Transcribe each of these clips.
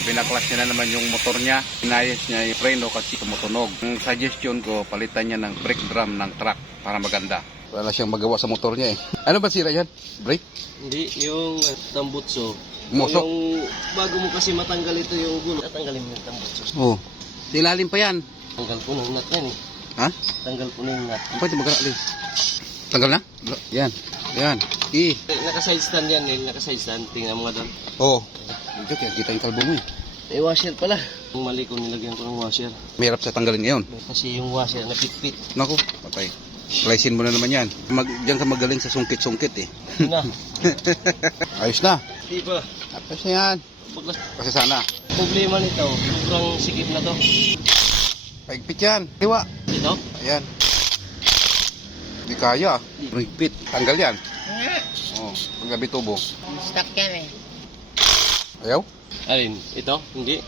Pinaklas niya na naman yung motor niya. Inayos niya yung preno kasi tumutunog. Ang suggestion ko, palitan niya ng brake drum ng truck para maganda. Wala siyang magawa sa motor niya eh. Ano ba sira yan? Brake? Hindi, yung tambutso. Musok? Yung bago mo kasi matanggal ito yung gulong. Tatanggalin mo yung tambutso. Oo. Ilalim pa yan. Tanggal ko ng nut yan eh. Ha? Tanggal ko ng nut. Pwede mag-alis. Tanggal na? Yan. Yan. Naka-side stand yan eh. Naka-side stand. Tingnan mo nga doon. Oo. Ito kaya kita yung kalbo mo eh. May washer pala. Yung mali ko nilagyan ko ng washer. Mahirap sa tanggalin ngayon. Kasi yung washer napit-pit. Naku, patay. Slicein mo na naman yan. Diyan ka magaling sa sungkit-sungkit eh. Na. Ayos na. Di ba? Ayos na yan. Kasi sana. Problema nito, sobrang sikip na to. Paigpit yan. Diwa. Ito? Ayan. Hindi kaya. Paigpit. Tanggal yan. Oo. Paggabi tubo. Stuck yan eh. Ayaw? Alin? Ito? Hindi?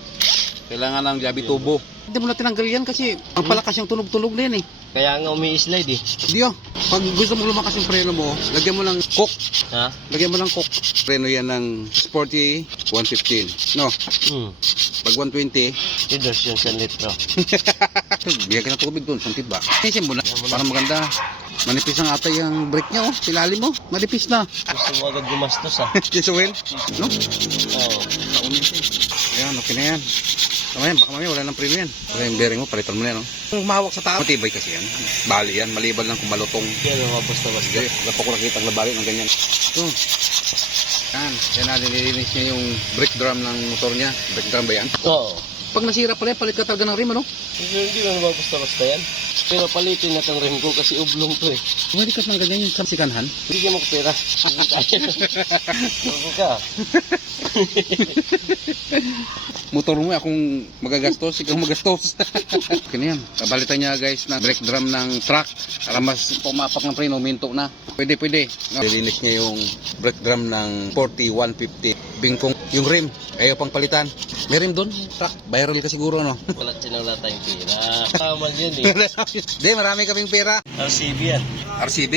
Kailangan ng gabi tubo. Hindi mo na tinanggal yan kasi ang palakas yung tunog-tunog na yan eh. Kaya nga umi-slide eh. Hindi oh. Pag gusto mo lumakas yung preno mo, lagyan mo ng coke. Ha? Lagyan mo ng coke. Preno yan ng Sporty 115. No? Pag 120, Idos yung 1 litro. bigyan ka ng tubig doon, santid ba? Isin mo na, para maganda. Manipis ang atay ang brake niya oh, silalim mo, manipis na. Gusto mo agad gumastos ha? Yes, well, no? Oo. Ayan, okay na yan. Tama yan, baka mamaya wala ng preno yan. Kasi yung bearing mo, palitan mo na yan. Oh. Kung mahawak sa taas, matibay kasi yan. Bali yan, maliban lang kung malutong. Yan ang mga basta-basta. Hindi, wala pa ko nakita ang nabali ng ganyan. Ito. Yan, yan na, nililinis niya yung brake drum ng motor niya. Brake drum ba yan? Oo. Pag nasira pala yan, palit ka talaga ng rim, ano? Hindi lang mga basta-basta yan. Pero palitin na itong rim ko kasi ublong to eh. Hindi ka ng ganyan yung sikanhan. Hindi ka makapera. Hindi kaya. Huwag ka. Motor mo, akong magagastos, ikaw magastos. Okay na yan. Pabalitan niya guys na brake drum ng truck. Para mas pumapak ng preno, minto na. Pwede, pwede. Nilinis niya yung brake drum ng 40-150. Bingkong yung rim. Ayaw pang palitan. May rim doon. Truck. Viral ka siguro, no? Wala sinawala tayong pera. Kamal yun eh. Hindi, marami kaming pera. RCB yan. RCB?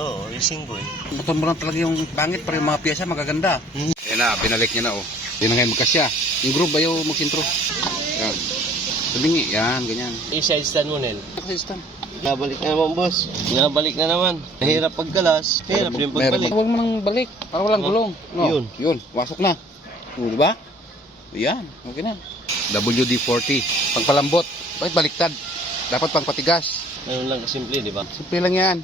Oo, racing boy. Motor mo lang talaga yung pangit, pero yung mga piyesa magaganda. Ayan na, binalik niya na oh. Yan na ngayon magkasya. Yung group ayaw magsintro. Yan. Sabingi, yan, ganyan. I-side stand mo, Nel. Kasi stand. Nabalik na naman, boss. Nabalik na naman. Mahirap pagkalas. Mahirap din pagbalik. Huwag mo nang balik, para walang gulong. No? Yun. Yun, wasok na. O, di ba? Yan, okay na. WD-40, pangpalambot. Bakit baliktad? Dapat pang patigas. Ano lang kasimple, di ba? Simple lang yan.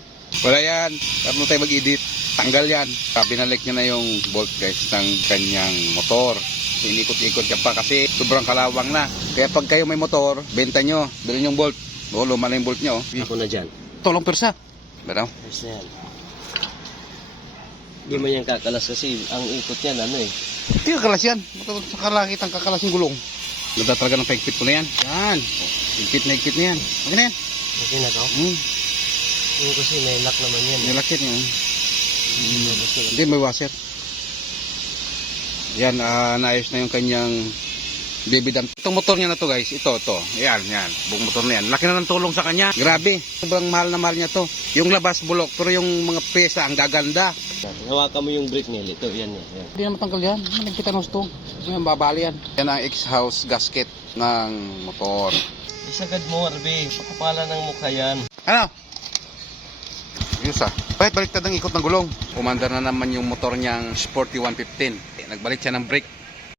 Wala yan. Dapat mo tayo mag-edit. Tanggal yan. Binalik niya na yung bolt guys ng kanyang motor. Inikot-ikot niya pa kasi sobrang kalawang na. Kaya pag kayo may motor, benta nyo. Bilhin yung bolt. O, luma na yung bolt nyo. Ako na dyan. Tolong persa. Badaw? Ayos na yan. Hindi man yan kakalas kasi ang ikot yan, ano eh. Hindi kakalas yan. Sa kalakit ang kakalas yung gulong. Ganda talaga ng paigpit ko na yan. Yan. Higpit na yan. Okay na yan. Okay na to? Yung kasi may lock naman yan. Nilakit nyo. Hindi, may washer. Yan, naayos na yung kanyang baby dam. Itong motor niya na to guys, ito. Yan. Buong motor na yan. Laki na ng tulong sa kanya. Grabe. Sobrang mahal na mahal niya to. Yung labas bulok, pero yung mga pesa ang gaganda. Hawakan mo yung brake nail. Ito, yan. Hindi na matanggal yan. Nagkita ng gusto. Yan, babali yan. Yan ang X-house gasket ng motor. Isagad mo, Arbe. Pakapala ng mukha yan. Ano? Yus ah. Bakit baliktad ang ikot ng gulong? Umandar na naman yung motor niyang Sporty 115. Nagbalik siya ng brake.